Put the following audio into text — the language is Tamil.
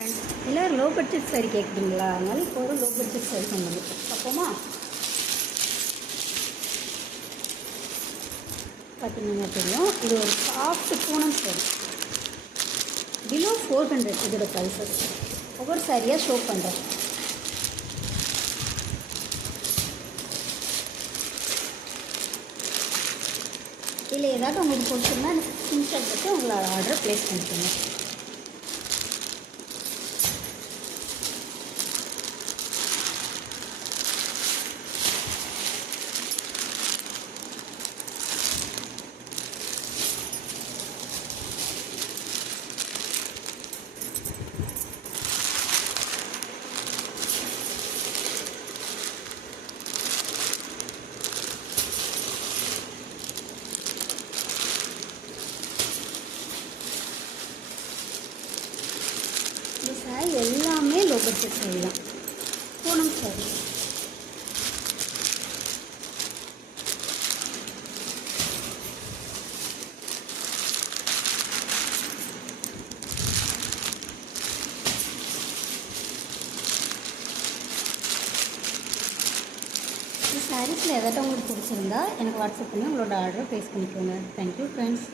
எல்லோரும் லோ பட்ஜெட் சாரி கேட்குறீங்களா? அதனால இப்போ ஒரு லோ பட்ஜெட் சாரி கொண்டு வந்துருக்கோம். பார்ப்போமா? பார்த்தீங்கன்னா தெரியும், இது ஒரு சாஃப்ட் பூனம் சாரி. பிலோ 400 இதோட ப்ரைஸஸ். ஒவ்வொரு சாரியாக ஷோ பண்ணுறேன். இதில் ஏதாவது உங்களுக்கு பிடிச்சிருந்தா எனக்கு ஸ்க்ரீன்ஷாட் வச்சு உங்களோட ஆர்டரை ப்ளேஸ் பண்ணிக்கோங்க. இந்த சாரி எல்லாமே லோ பட்ஜெட் சாரி தான், பூனம் சாரி. இந்த சாரீஸில் எதாவது உங்களுக்கு பிடிச்சிருந்தா எனக்கு வாட்ஸ்அப் பண்ணி உங்களோட ஆர்டரை ப்ளேஸ் பண்ணிக்கோங்க. Thank you friends.